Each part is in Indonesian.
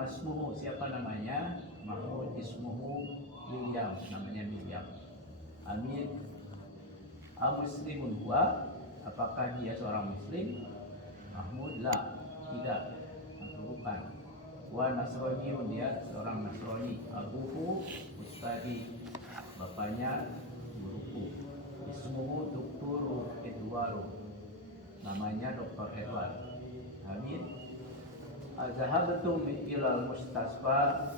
Masmuhu, siapa namanya? Mahmud. Ismuhu William, namanya William. Amin. Muslimun huwa, apakah dia seorang muslim? Mahmud, la, tidak, atau bukan. Wa Nasraniun, dia seorang Nasrani. Abuhu Ustadi, bapaknya guruku. Ismuhu Doktor Edward, namanya Dr. Edward. Amin. Zahabtum ilal mustasfa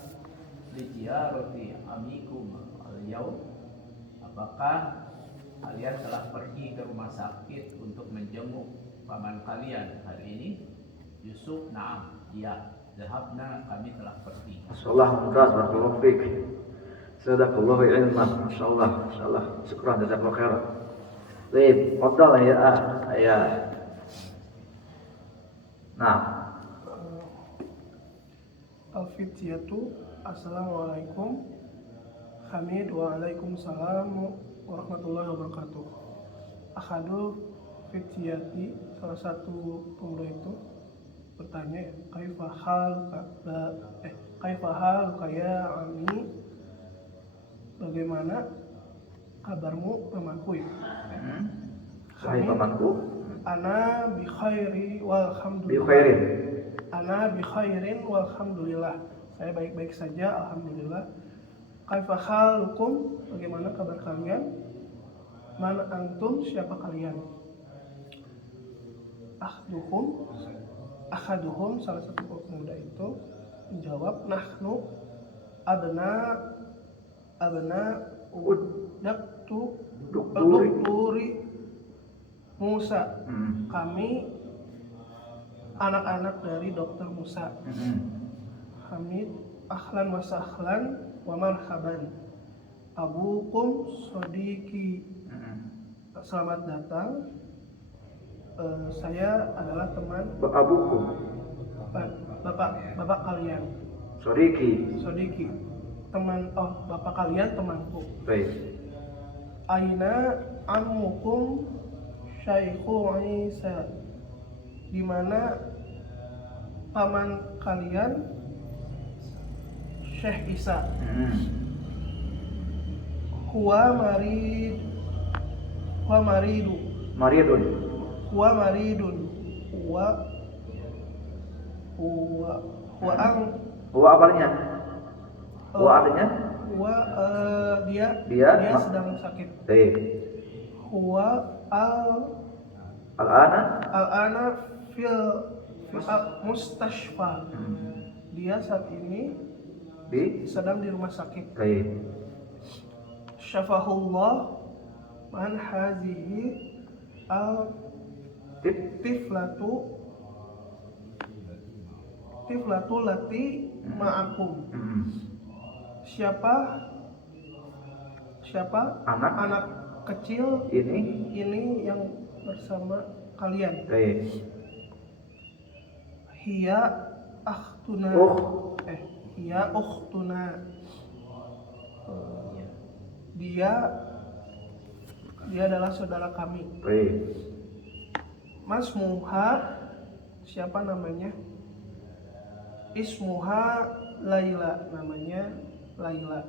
li ziyarati amikum al-yaum, apakah kalian telah pergi ke rumah sakit untuk menjenguk paman kalian hari ini? Yusuf, na'am, iya. Zahabna, kami telah pergi. Masyaallah, mumtaz, barakallahu fiik. Sadaqallahu ilman, masyaallah, masyaallah. Syukran, jazakallahu khairan. Baik, fadhal ya. Nah, Al-Fityatu, Assalamualaikum. Hamid, waalaikumsalam warahmatullahi wabarakatuh. Akhadul Fityati, salah satu pemuda itu bertanya, Kaifahal kaya ami, bagaimana kabarmu pamanku ya? Hai pamanku. Ana bi khairi walhamdulillah. Bi khairin. Ana bi khairin walhamdulillah. Saya baik-baik saja, alhamdulillah. Kaifa halukum? Bagaimana kabar kalian? Man antum? Siapa kalian? Ahaduhum, salah satu pemuda itu menjawab, nahnu abna Dukturi Musa. Kami anak-anak dari Dokter Musa. Hamid, ahlan wa sahlan wa marhaban. Abukum sodiki. Selamat datang. Saya adalah teman Abukum. Bapak kalian. Sodiki. Bapak kalian temanku. Baik. Aina ammukum Syaikhu Isa. Di mana paman kalian Syekh Isa? Huwa apanya? Dia sedang sakit. Baik. Huwa al-ana fil mustashfa. Dia saat ini sedang di rumah sakit. Baik. Syafahullah man hazihi al tiflatu lati ma'akum. Siapa anak kecil ini yang bersama kalian? Baik. Hiya ukhtuna. Dia adalah saudara kami. Baik. Masmuha, siapa namanya? Ismuha Laila, namanya Laila.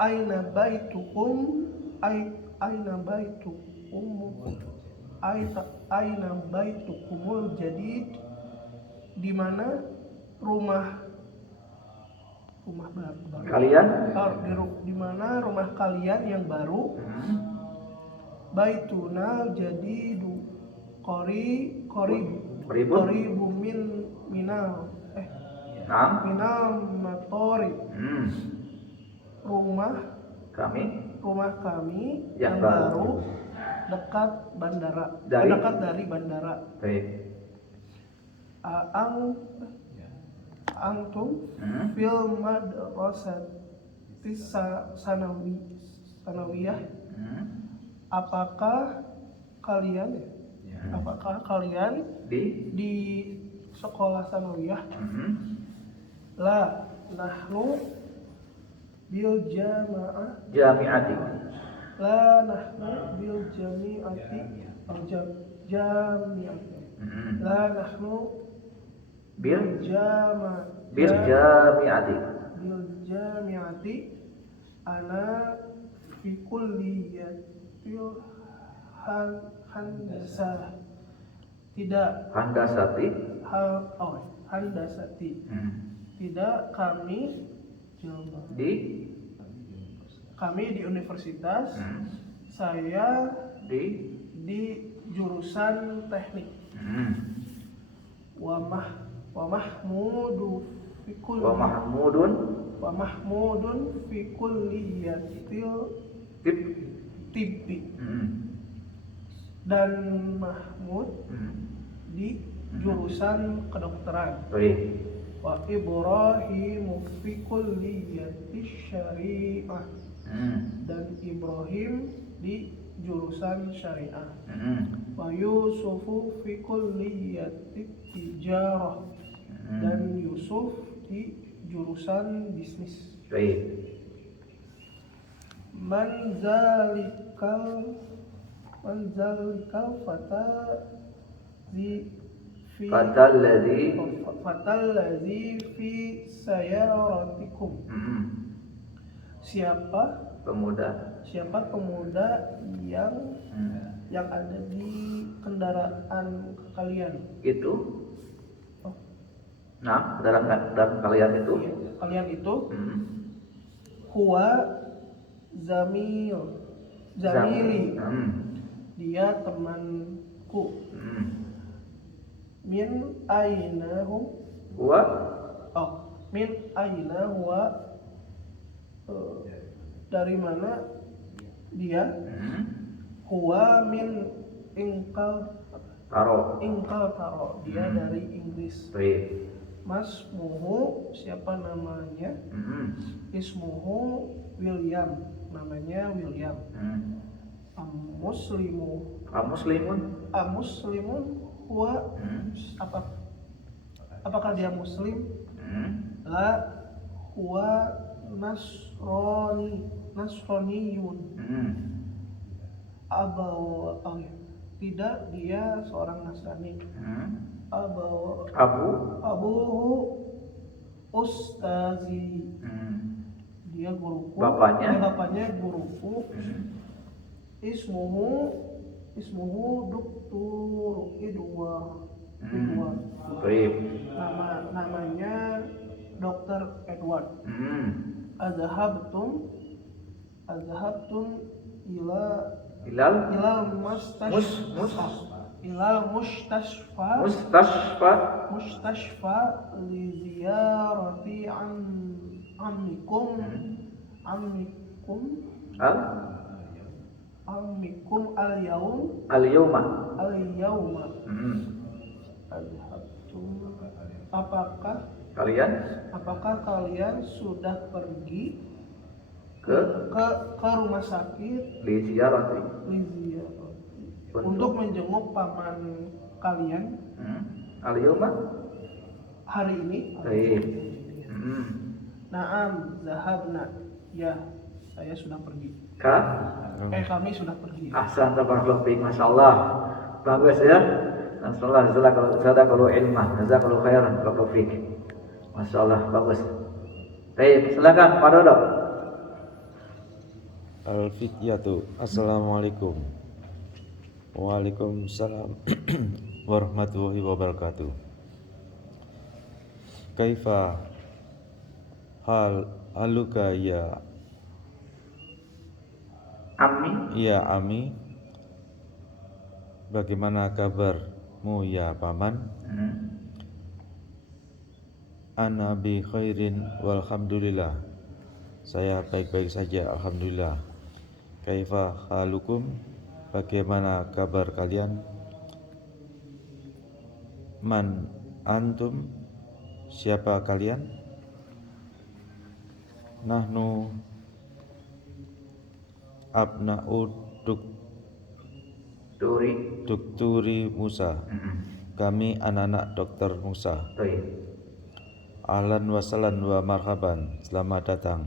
Aina baitukum jadid. Di mana rumah kalian? Di mana rumah kalian yang baru? Baituna jadidu qaribu minal matori. Rumah kami yang baru dekat dari bandara. Baik. Antum fil madrasati sanawiyah. Apakah kalian di sekolah sanawiyah? La nahnu bil jami'ati. La nahnu bil jami'ati. La nahnu bil bil jami'ati. jami'ati ana fi kulliyatil handasah. Tidak handasati. Tidak kami di universitas. Saya di jurusan teknik. Wa mahmudun fi kulliyatil tibbi. Dan Mahmud di jurusan kedokteran. Wa Ibrahimu fi kulliyati syariah. Dan Ibrahim di jurusan syariah. Wa Yusufu fi kulliyati tijarah. Dan Yusuf di jurusan bisnis. Manzalikal fatal ladzi fi sayaratikum. Siapa pemuda yang ada di kendaraan kalian itu? Nah, kendaraan kalian itu? Kalian itu huwa zamili. Dia temanku. Min aina huwa? Min aina huwa? Dari mana dia? Huwa min ingkal taro. Dia dari Inggris. Masmuhu, siapa namanya? Ismuhu William, namanya William. Muslimun huwa, apakah dia muslim? La huwa nasroniyun. Tidak, dia seorang Nasrani. Abuhu ustazi. Dia guruku. Bapaknya guruku. Ismuhu Doktor Edward. Namanya Dr. Edward. Azhabtum ilal mustashfa li ziyarati ammikum al-yawma. Apakah kalian sudah pergi ke rumah sakit untuk menjenguk paman kalian hari ini? Naam zahabna. Ya, saya sudah pergi. Kami sudah pergi. Ahsan, tabarakallahu fiik, masyaallah. Bagus ya. Jazakallahu ilman, jazakallahu khairan, barakallahu fiik. Masyaallah, bagus. Baik, silakan Pak Dodo. Al-Fiqyatu. Assalamualaikum. Waalaikumsalam warahmatullahi wabarakatuh. Kaifa haluka ya Ammi? Ya Ami. Bagaimana kabarmu ya paman? Ana bi khairin walhamdulillah. Saya baik-baik saja, alhamdulillah. Kaifa halukum? Bagaimana kabar kalian? Man antum? Siapa kalian? Nahnu abna'u Dukturi Musa. Kami anak-anak Dokter Musa. Ahlan wa sahlan wa marhaban. Selamat datang.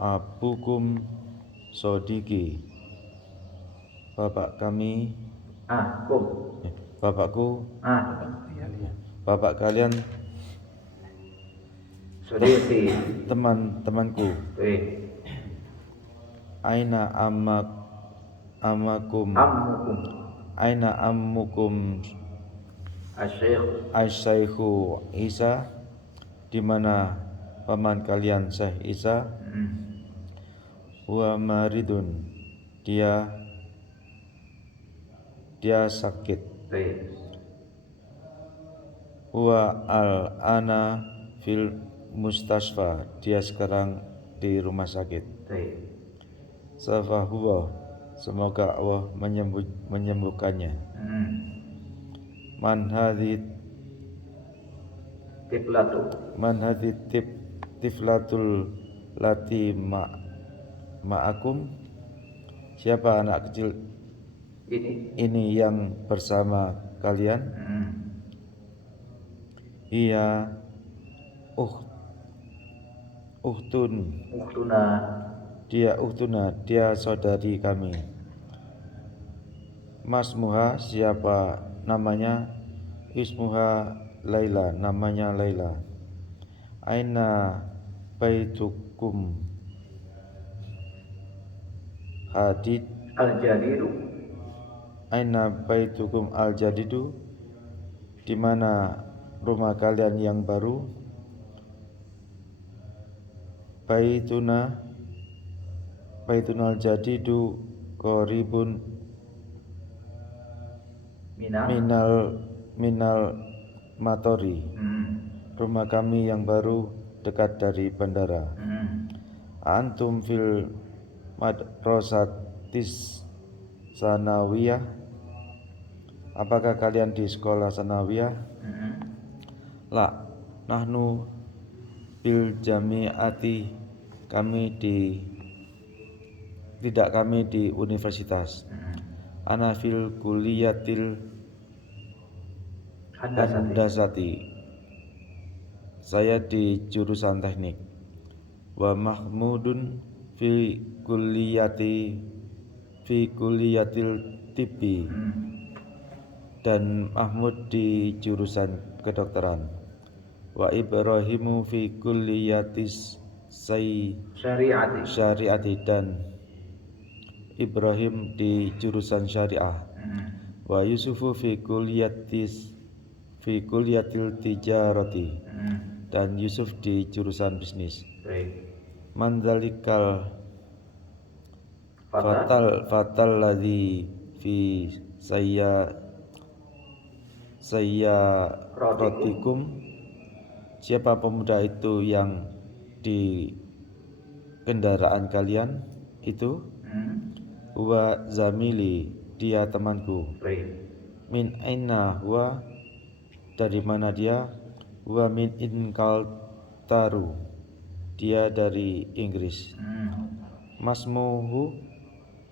Abukum sodiki. Bapak kami. Bapakku. bapak kalian Sodiki. teman-temanku. Baik. Aina amakum Ammukum. Aina ammukum Asyikh. Asyaikhu Isa, di mana paman kalian Syekh Isa? Wa maridun, dia sakit. Baik. Wa al-ana fil mustasfa, dia sekarang di rumah sakit. Baik. Safahuwa, semoga Allah menyembuhkannya. Man hadhi tiflatul lati ma'akum, siapa anak kecil ini yang bersama kalian? Iya Ukhtuna. Dia saudari kami. Masmuha, siapa namanya? Ismuha Laila, namanya Laila. Aina baitukum hadid Al-jadidu. Aina baitukum al-jadidu, di mana rumah kalian yang baru? Baitunal jadidu qaribun minal matori. Rumah kami yang baru dekat dari bandara. Antum fil madrasatis sanawiyah, apakah kalian di sekolah sanawiyah? La, nahnu bil jami'ati, kami di universitas. Ana fil kuliyatil handasati, saya di jurusan teknik. Wa mahmudun fi kuliyatil tibbi, dan Mahmud di jurusan kedokteran. Wa Ibrahimu fi kulliyatis syariati, dan Ibrahim di jurusan syariah. Wa Yusufu fi kulliyatil tijarati, dan Yusuf di jurusan bisnis. Mandzalikal fatal ladzi fi rotikum, siapa pemuda itu yang di kendaraan kalian itu? Huwa zamili, dia temanku. Min aina huwa, dari mana dia? Huwa min Inkaltaru, dia dari Inggris. Masmuhu,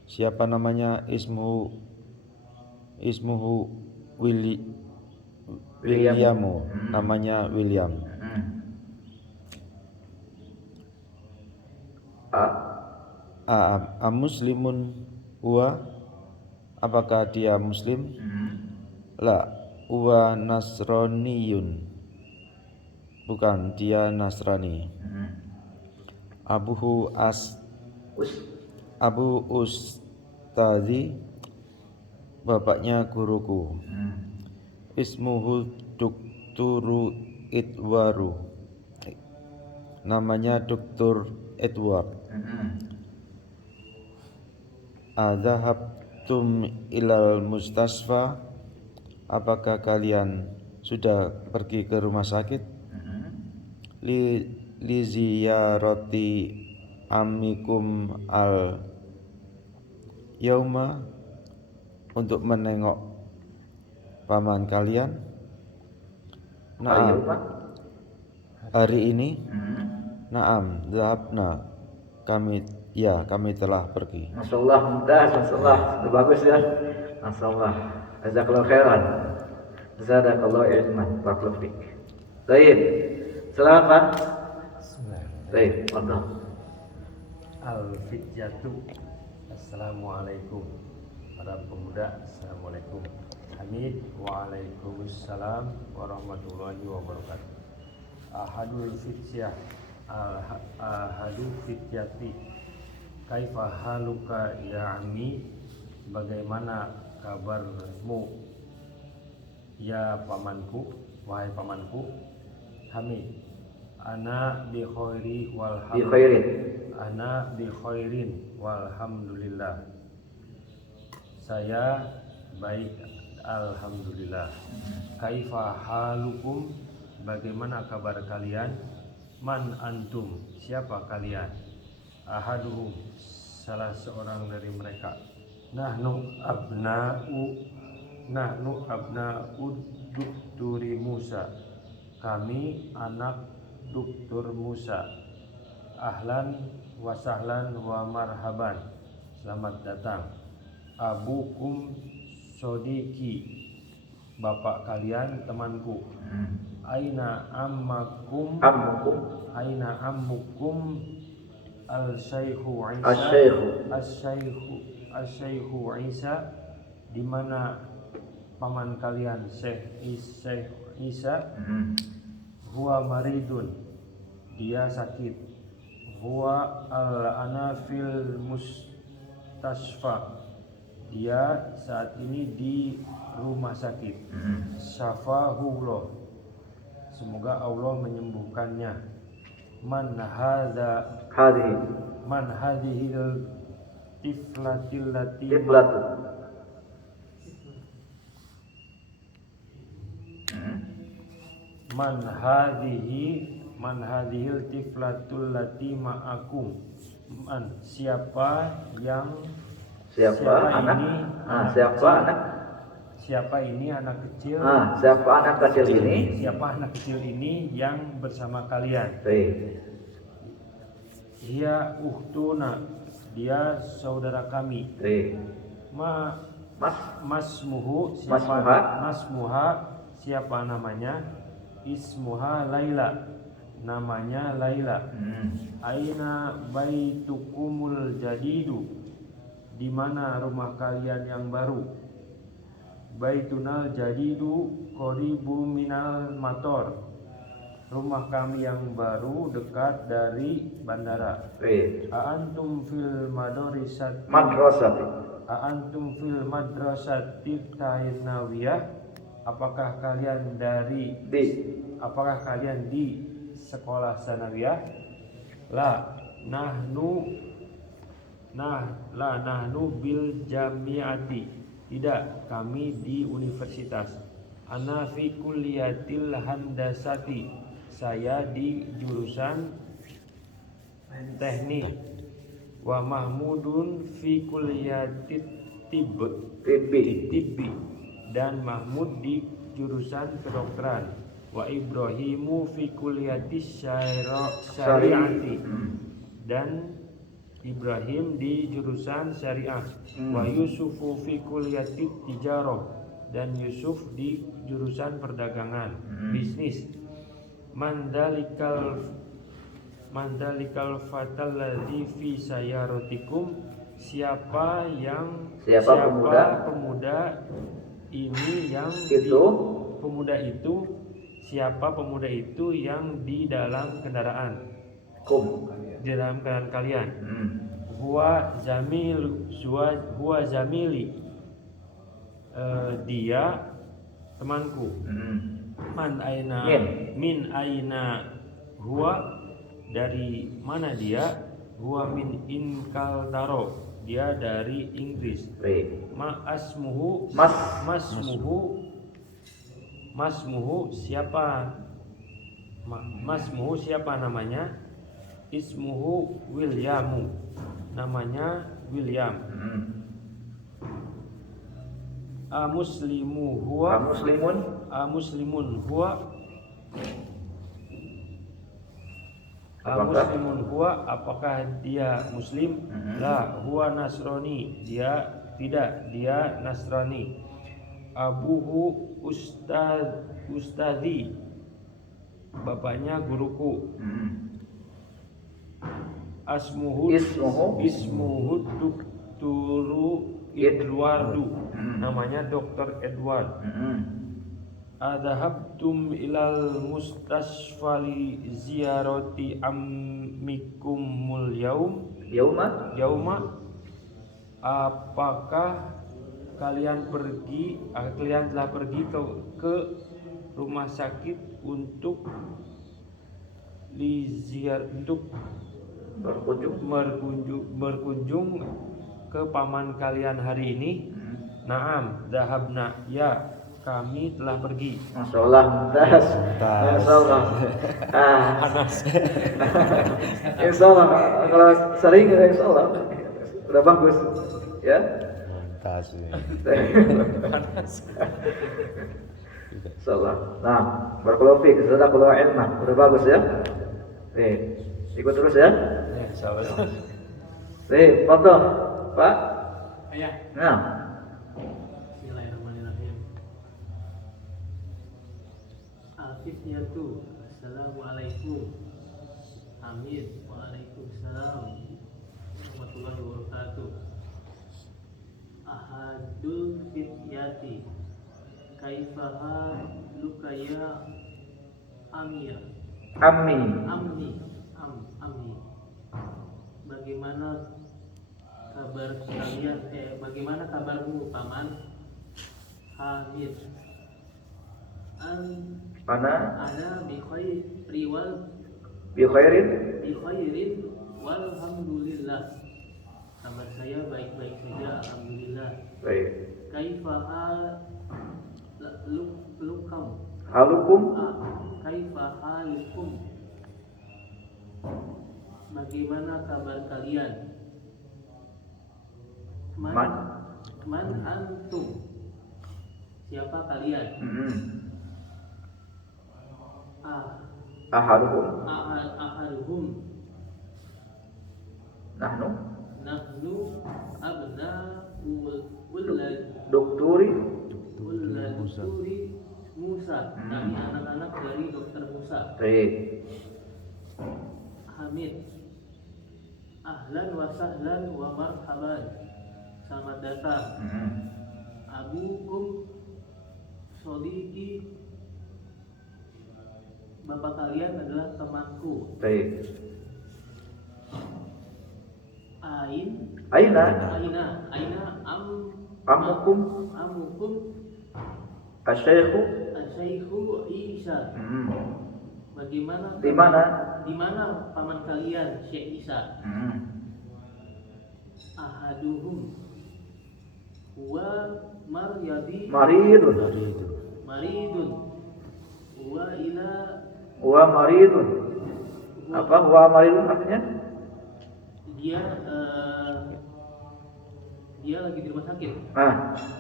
siapa namanya? Ismuhu Williamu, namanya William. Muslimun huwa, apakah dia muslim? La, huwa nasroniyun, bukan, dia Nasrani. Abu ustazi, bapaknya guruku. Ismuhu Dukturu Edwaru, namanya Dr. Edward. Adzahabtum ilal mustasfa, apakah kalian sudah pergi ke rumah sakit? Li ziyarati amikum al yauma, untuk menengok paman kalian. Naam, hari ini. Naam, zahabna, kami telah pergi. Masyaallah, mumtaz, masyaallah, itu bagus ya. Masyaallah, jazakallahu khairan, jazakallahu ilman, barakallahu fik. Baik, silakan Pak. Baik, fadhil. Al-Fityatu, assalamualaikum. Para pemuda, assalamualaikum. Hamid. Waalaikumsalam warahmatullahi wabarakatuh. Ahadul fityati kaifa haluka ya ammi, bagaimana kabarmu ya pamanku, wahai pamanku. Hamid, ana bi khairin walhamdulillah, saya baik alhamdulillah. Kaifa halukum, bagaimana kabar kalian. Man antum, siapa kalian. Ahaduhum, salah seorang dari mereka. Nahnu abna'u dukturi Musa, kami anak Duktur Musa. Ahlan wa sahlan wa marhaban, selamat datang. Abukum sodiki, bapak kalian temanku. Aina ammukum al-Syekhu Isa, di mana paman kalian Syekh Isa. Huwa maridun, dia sakit. Huwa al-ana fil mustasfa, dia saat ini di rumah sakit. Syafahullah, semoga Allah menyembuhkannya. Man hadhil tiflatil lati Man hadhil tiflatul lati ma'akum. Siapa ini anak kecil. Siapa anak kecil ini? Siapa anak kecil ini yang bersama kalian? Dia uhtuna, dia saudara kami. Masmuha, siapa namanya? Ismuha Laila, namanya Laila. Aina baitukumul jadidu, di mana rumah kalian yang baru. Baitunal jadidu qoribu minal mator, rumah kami yang baru dekat dari bandara. Aantum fil madrasati Thainawiyah, apakah kalian di sekolah sanawiyah? Nahnu bil jamiati, tidak, kami di universitas. Ana fi kulliyatil handasati, saya di jurusan teknik. Wa Mahmudun fi kulliyatit tibbi, dan Mahmud di jurusan kedokteran. Wa Ibrahimu fi kulliyatis syariati, dan Ibrahim di jurusan syariah. Wa Yusufu fi kulliyatit tijarah, dan Yusuf di jurusan perdagangan, bisnis. Mandalikal fatal ladzi fi sayarotikum, siapa pemuda ini yang siapa pemuda itu yang di dalam kendaraan kalian. Huwa zamili, dia temanku. Min aina huwa, dari mana dia. Huwa min Inkaltaro, dia dari Inggris. Masmuhu siapa namanya? Ismuhu Williamu, namanya William. Muslimun huwa, apakah dia muslim? La huwa nasrani, dia tidak, dia Nasrani. Abuhu ustadzi, bapaknya guruku. Ismuhu Dukturu Edwardu, namanya Dr. Edward. Adhabtum ilal mustasfali ziyarati ammikumul yauma, apakah kalian telah pergi ke rumah sakit untuk berkunjung ke paman kalian hari ini? Naam, dahabna, ya kami telah pergi. Masya Allah, mumtaz. Masya Allah. Insya Allah, kalau sering insya Allah udah bagus, ya. Tas ini. Insya Allah. Nah, barakallahu fiik, jazakallahu ilman. Udah bagus ya. Ikut terus ya. Ya, insyaallah. Foto, Pak. Ayah. Nah. Bismillahirrahmanirrahim. Al-Fityatu. Assalamualaikum. Amin. Waalaikumsalam warahmatullahi wabarakatuh. Ahadul fityati. Kaifaha lukaya amir. Ammi. Bagaimana kabar kalian? Bagaimana kabarmu, paman? Hamid. Ana bi khairin walhamdulillah. Kabar saya baik-baik saja, alhamdulillah. Baik. Kaifaha Halukum. Kaifaha lukum. Bagaimana kabar kalian? Man antum. Siapa kalian? Ahaduhum. Nahnu abna'ul Dokturi Musa. Kami anak-anak dari Dokter Musa. Baik. Hamid. Ahlan wa sahlan wa marhaban. Selamat datang. Abukum sodiki. Bapak kalian adalah temanku. Baik. Aina Amukum Asyaikhu Isa. Bagaimana? Di mana? Di mana paman kalian, Syekh Isa? Ahaduhum wa maridun. Wa maridun. Apa wa maridun artinya? Dia lagi di rumah sakit.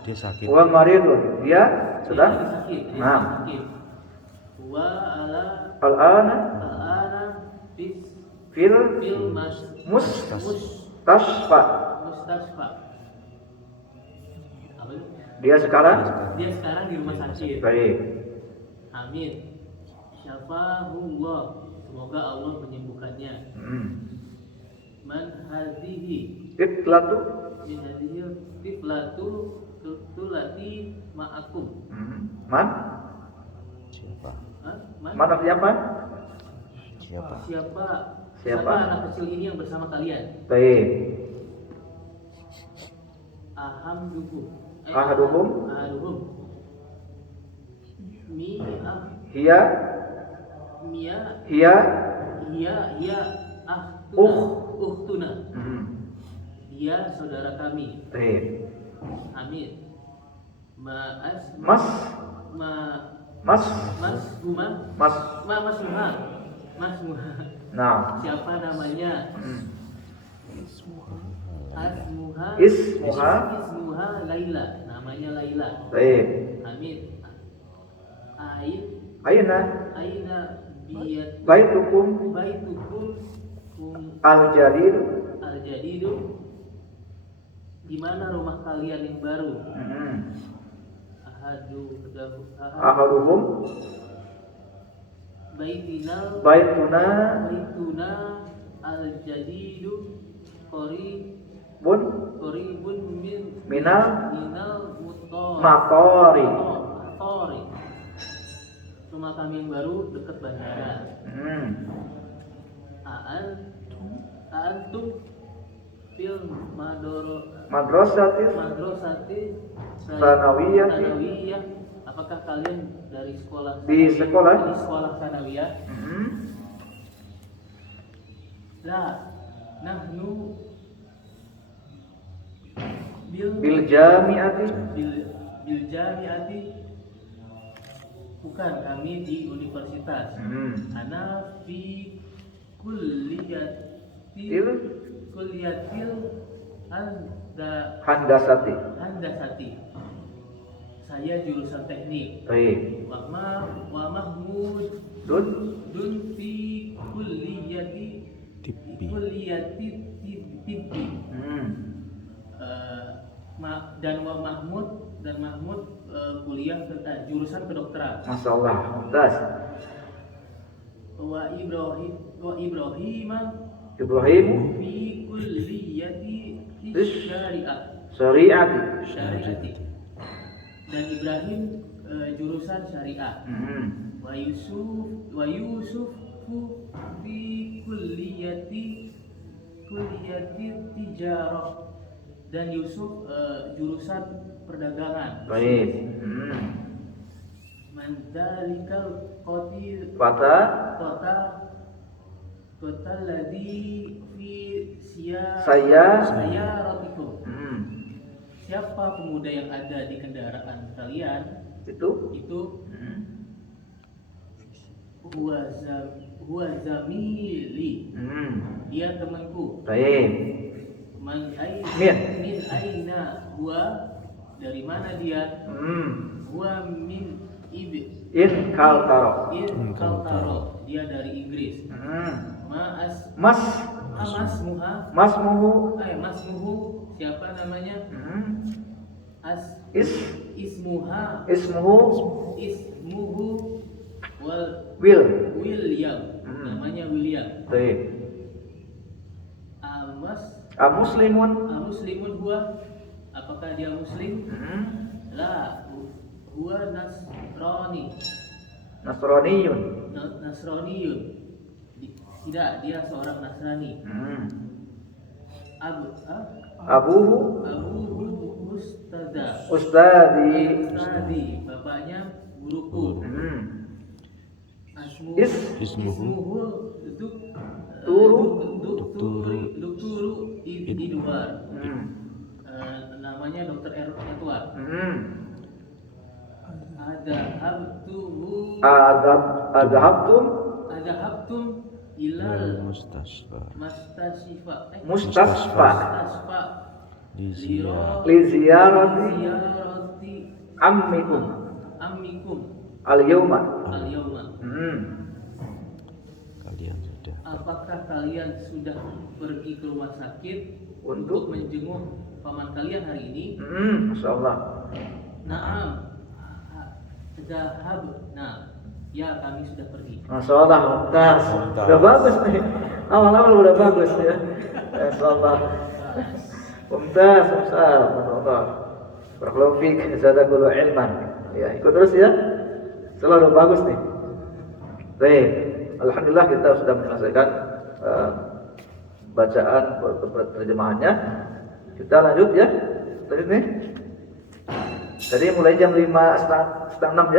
Dia sakit. Wa maridun. Dia sudah sakit. Wa al-ana fil mustasfa. Apa itu? Dia sekarang di rumah sakit. baik. Amin. Syafahullah. Semoga Allah menyembuhkannya. Man hadhihi. Itlatu. Min hadhihi tiflatu tulati ma'akum. Man? Siapa? Mana siapa? Siapa anak kecil ini yang bersama kalian? Baik. Ahaduhum. Hiya ukhtuna. Dia saudara kami. Baik. Amin. Mas Nah. Siapa namanya? Ismuha Laila. Namanya Laila. Baik. Amin. Aina baitukum al-jadidu. Di mana rumah kalian yang baru? Ahaduhum baituna al-jadidu bun Qoribun minal minal matori. Matori. Rumah kami yang baru dekat bandara. Aantum fil Madrasatil madrasati sanawiyati. sanawiyah. Apakah kalian dari sekolah Di sekolah? di sekolah sanawiyah? La nahnu Bil jami'ati. bil jami'ati. Bukan, kami di universitas. Ana fi kulliyatil Handasati. handasati. Saya jurusan teknik. Baik. Wa Mahmud Dun dun fi kulliyati tibbi. Dan Mahmud kuliah tentang jurusan kedokteran. Masya Allah. Mumtaz. Wa Ibrahim Ibrahim fi kulliyati syariah. syari'ati. Dan Ibrahim jurusan syariah. Wa Yusuf fi kulliyati tijarah. Dan Yusuf jurusan perdagangan. Baik. Mandalikal qatil Fata kota ladhi fi saya. sayaratikum. Siapa pemuda yang ada di kendaraan kalian? Itu. Huwa zamili. Dia temanku. Baik. Min aina huwa, dari mana dia? Huwa min In kaltaro. Kaltaro, dia dari Inggris. Masmuhu. Masmuhu, siapa namanya? Ismuhu William. Namanya William. Baik. Muslimun huwa, apakah dia muslim? La, huwa Nasraniyun. Tidak, dia seorang Nasrani. Abuhu Ustadi, bapaknya guruku. Ismuhu Dukturu Idwar. Namanya Dr. Edward. Adhabtum ilal mustasfa li ziyarati ammikum al-yawma. Apakah kalian sudah pergi ke rumah sakit Untuk menjenguk paman kalian hari ini? Masya Allah. Naam. Nah, ya, kami sudah pergi. Masya Allah. Mumtaz. Udah bagus nih. Awal-awal udah bagus ya. Masya Allah. Mumtaz. Masya Allah. Barakallahu fiik. Jazakallahu ilman. Ya, ikut terus ya. Selalu bagus nih. Baik. Alhamdulillah kita sudah menyelesaikan bacaan terjemahannya. Kita lanjut ya. Lanjut nih. Jadi mulai jam 5.06 ya.